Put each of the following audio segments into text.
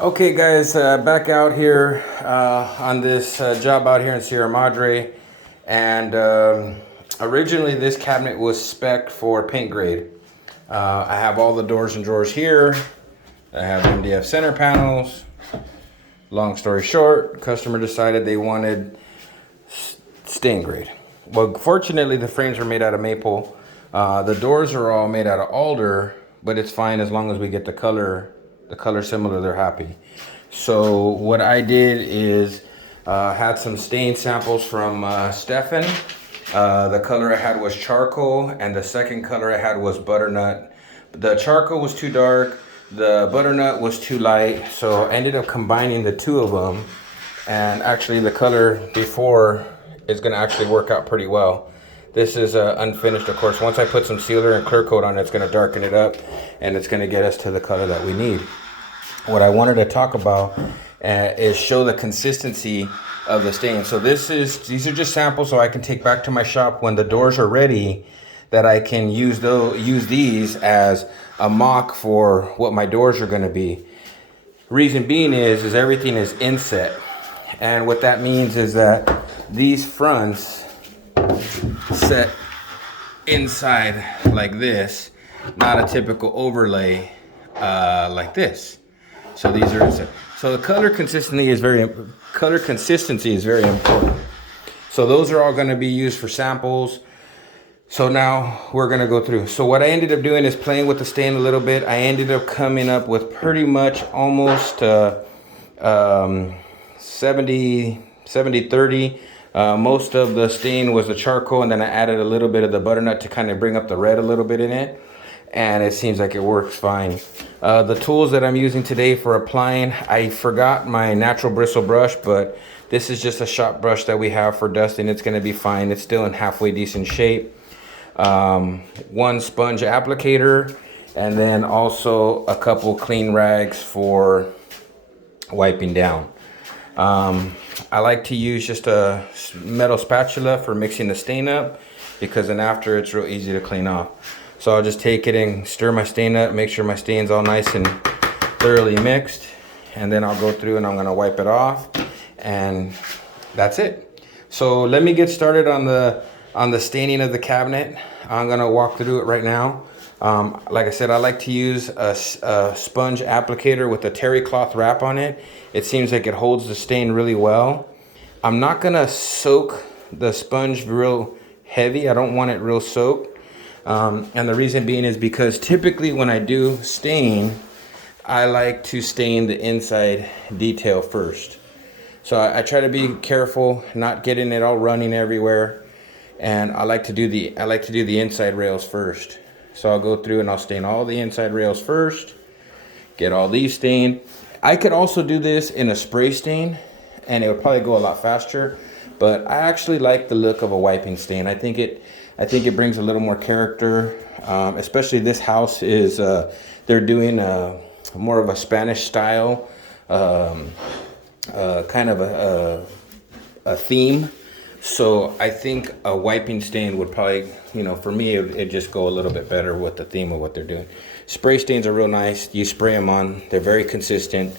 Okay, guys, back out here on this job out here in Sierra Madre, and originally this cabinet was spec'd for paint grade. I have all the doors and drawers here. I have MDF center panels. Long story short, customer decided they wanted stain grade. Well, fortunately, the frames are made out of maple. The doors are all made out of alder, but it's fine as long as we get the color similar. They're happy. So what I did is had some stain samples from Stefan. The color I had was charcoal, and the second color I had was butternut. The charcoal was too dark, the butternut was too light, so I ended up combining the two of them. And actually the color before is going to actually work out pretty well. This is unfinished, of course. Once I put some sealer and clear coat on it, it's going to darken it up, and it's going to get us to the color that we need. What I wanted to talk about is show the consistency of the stain. So these are just samples so I can take back to my shop when the doors are ready, that I can use these as a mock for what my doors are going to be. Reason being is everything is inset, and what that means is that these fronts set inside like this, not a typical overlay like this. So these are inset. So the color consistency is very important. So those are all going to be used for samples. So now we're going to go through. So what I ended up doing is playing with the stain a little bit. I ended up coming up with pretty much almost 70-30. Most of the stain was the charcoal, and then I added a little bit of the butternut to kind of bring up the red a little bit in it. And it seems like it works fine. The tools that I'm using today for applying, I forgot my natural bristle brush, but this is just a shop brush that we have for dusting. It's going to be fine. It's still in halfway decent shape. One sponge applicator, and then also a couple clean rags for wiping down. I like to use just a metal spatula for mixing the stain up, because then after it's real easy to clean off. So I'll just take it and stir my stain up, make sure my stain's all nice and thoroughly mixed, and then I'll go through and I'm going to wipe it off, and that's it. So let me get started on the staining of the cabinet. I'm going to walk through it right now. Like I said, I like to use a sponge applicator with a terry cloth wrap on it. It seems like it holds the stain really well. I'm not going to soak the sponge real heavy. I don't want it real soaked. And the reason being is because typically when I do stain, I like to stain the inside detail first. So I try to be careful, not getting it all running everywhere. And I like to do the inside rails first. So I'll go through and I'll stain all the inside rails first, get all these stained. I could also do this in a spray stain, and it would probably go a lot faster, but I actually like the look of a wiping stain. I think it brings a little more character, especially this house is, they're doing more of a Spanish style, kind of a theme. So I think a wiping stain would probably, for me, it'd just go a little bit better with the theme of what they're doing. Spray stains are real nice. You spray them on, they're very consistent.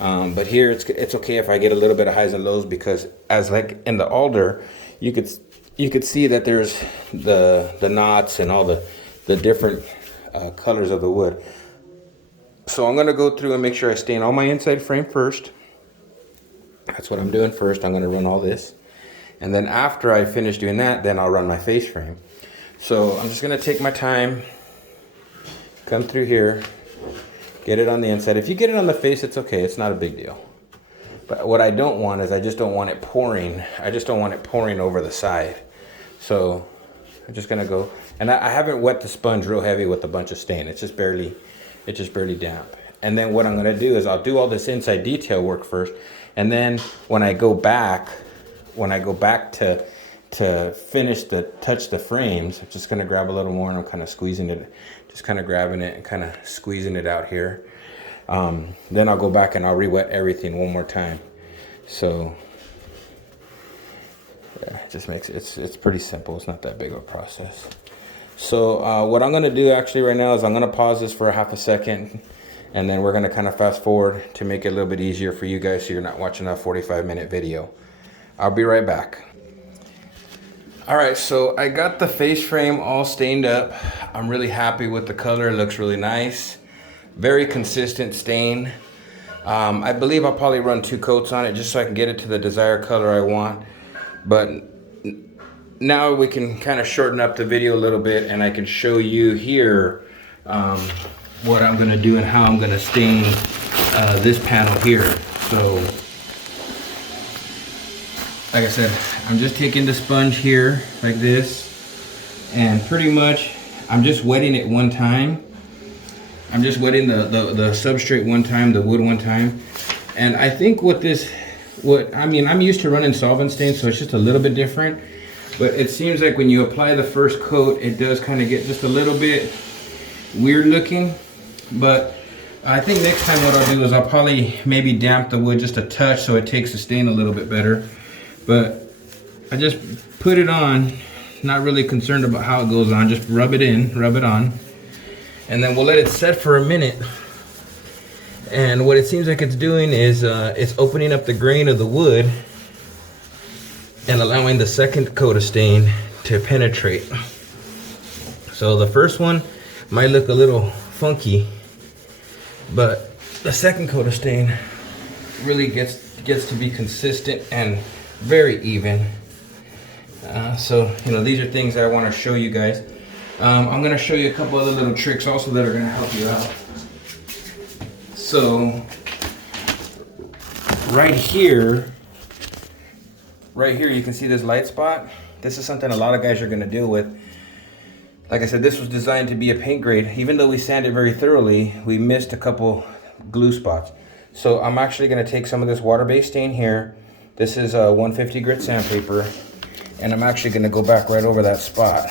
But here it's okay if I get a little bit of highs and lows, because as like in the alder, you could see that there's the knots and all the different colors of the wood. So I'm going to go through and make sure I stain all my inside frame first. That's what I'm doing first. I'm going to run all this. And then after I finish doing that, then I'll run my face frame. So I'm just going to take my time, come through here, get it on the inside. If you get it on the face, it's okay. It's not a big deal. But what I don't want is I just don't want it pouring. I just don't want it pouring over the side. So I'm just going to go. And I haven't wet the sponge real heavy with a bunch of stain. It's just barely damp. And then what I'm going to do is I'll do all this inside detail work first. And then when I go back to finish touch the frames, I'm just going to grab a little more, and I'm kind of squeezing it, just kind of grabbing it and kind of squeezing it out here. Then I'll go back and I'll re-wet everything one more time. So yeah, it just makes it's pretty simple. It's not that big of a process. So what I'm going to do actually right now is I'm going to pause this for a half a second, and then we're gonna kind of fast forward to make it a little bit easier for you guys so you're not watching a 45-minute video. I'll be right back. All right, so I got the face frame all stained up. I'm really happy with the color. It looks really nice. Very consistent stain. I believe I'll probably run 2 coats on it just so I can get it to the desired color I want. But now we can kind of shorten up the video a little bit, and I can show you here what I'm gonna do and how I'm gonna stain this panel here. So, like I said, I'm just taking the sponge here like this, and pretty much I'm just wetting it one time. I'm just wetting the substrate one time, the wood one time. And I think I'm used to running solvent stains, so it's just a little bit different. But it seems like when you apply the first coat, it does kind of get just a little bit weird looking. But I think next time what I'll do is I'll probably maybe damp the wood just a touch so it takes the stain a little bit better. But I just put it on, not really concerned about how it goes on, just rub it in, rub it on. And then we'll let it set for a minute. And what it seems like it's doing is it's opening up the grain of the wood and allowing the second coat of stain to penetrate. So the first one might look a little funky, but the second coat of stain really gets to be consistent and very even. So, you know, these are things that I want to show you guys. I'm going to show you a couple other little tricks also that are going to help you out. So, right here you can see this light spot. This is something a lot of guys are going to deal with. Like I said, this was designed to be a paint grade. Even though we sanded very thoroughly, we missed a couple glue spots. So I'm actually going to take some of this water-based stain here. This is a 150 grit sandpaper, and I'm actually going to go back right over that spot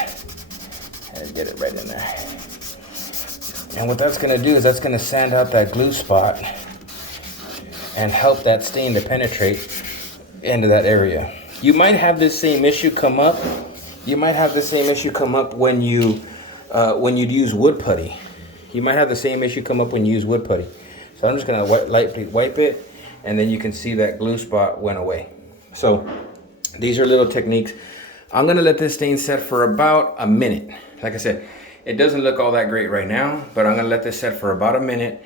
and get it right in there. And what that's going to do is that's going to sand out that glue spot and help that stain to penetrate into that area. You might have this same issue come up. You might have the same issue come up when you use wood putty. You might have the same issue come up when you use wood putty. So I'm just going to lightly wipe it, and then you can see that glue spot went away. So these are little techniques. I'm going to let this stain set for about a minute. Like I said, it doesn't look all that great right now, but I'm going to let this set for about a minute,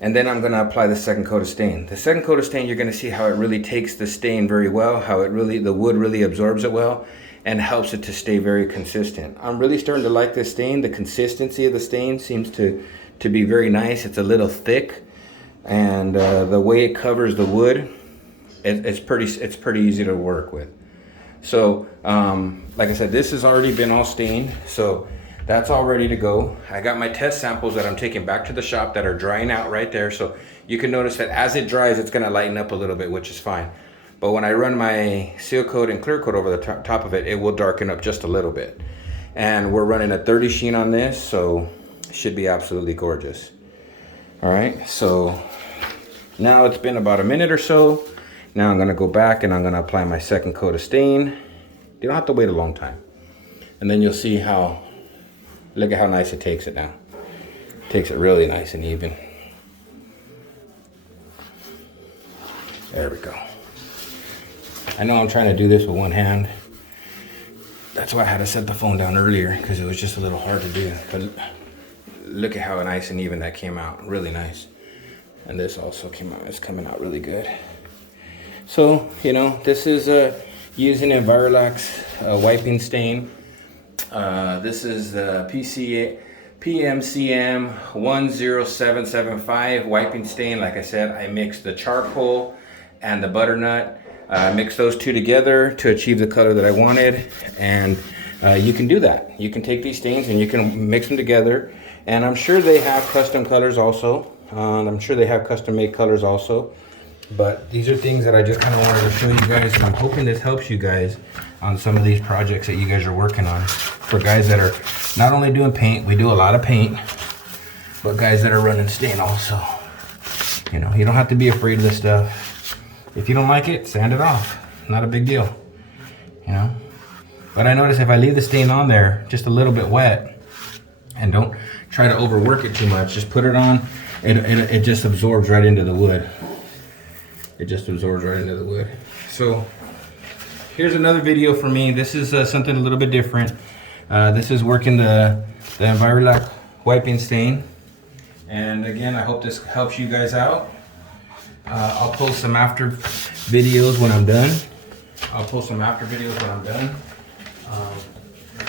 and then I'm going to apply the second coat of stain. The second coat of stain, you're going to see how it really takes the stain very well, how the wood really absorbs it well, and helps it to stay very consistent. I'm really starting to like this stain. The consistency of the stain seems to be very nice. It's a little thick, and the way it covers the wood, it's pretty easy to work with. So like I said, this has already been all stained, so that's all ready to go. I got my test samples that I'm taking back to the shop that are drying out right there. So you can notice that as it dries, it's going to lighten up a little bit, which is fine. But when I run my seal coat and clear coat over the top of it, it will darken up just a little bit. And we're running a 30 sheen on this, so it should be absolutely gorgeous. All right, so now it's been about a minute or so. Now I'm gonna go back and I'm gonna apply my second coat of stain. You don't have to wait a long time. And then you'll see look at how nice it takes it now. It takes it really nice and even. There we go. I know I'm trying to do this with one hand. That's why I had to set the phone down earlier, because it was just a little hard to do. But look at how nice and even that came out. Really nice. And this also came out, it's coming out really good. So, you know, this is using envirolak's wiping stain. This is the PMCM 10775 wiping stain. Like I said, I mixed the charcoal and the butternut. Mix those two together to achieve the color that I wanted, and you can do that. You can take these stains and you can mix them together, and I'm sure they have custom colors also. I'm sure they have custom made colors also, but these are things that I just kind of wanted to show you guys, and I'm hoping this helps you guys on some of these projects that you guys are working on. For guys that are not only doing paint, we do a lot of paint, but guys that are running stain also. You know, you don't have to be afraid of this stuff. If you don't like it, sand it off. Not a big deal, you know. But I notice if I leave the stain on there just a little bit wet and don't try to overwork it too much, just put it on it just absorbs right into the wood. It just absorbs right into the wood. So here's another video for me. This is something a little bit different. This is working the envirolak wiping stain. And again, I hope this helps you guys out. I'll post some after videos when I'm done.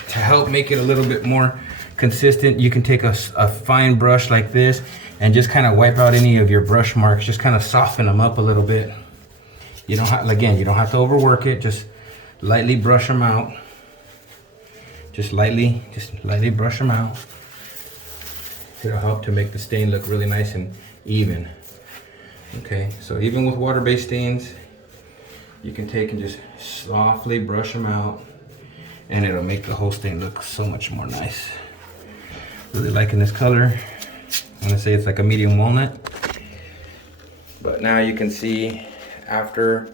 To help make it a little bit more consistent, you can take a fine brush like this and just kind of wipe out any of your brush marks. Just kind of soften them up a little bit. You don't have, again, you don't have to overwork it. Just lightly brush them out. Just lightly brush them out. It'll help to make the stain look really nice and even. Okay, so even with water-based stains, you can take and just softly brush them out, and it'll make the whole stain look so much more nice. Really liking this color. I'm gonna say it's like a medium walnut. But now you can see after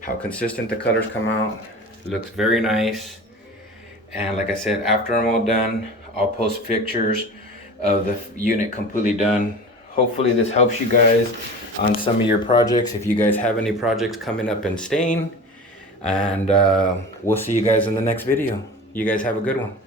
how consistent the colors come out. It looks very nice. And like I said, after I'm all done, I'll post pictures of the unit completely done. Hopefully this helps you guys on some of your projects, if you guys have any projects coming up in stain. And we'll see you guys in the next video. You guys have a good one.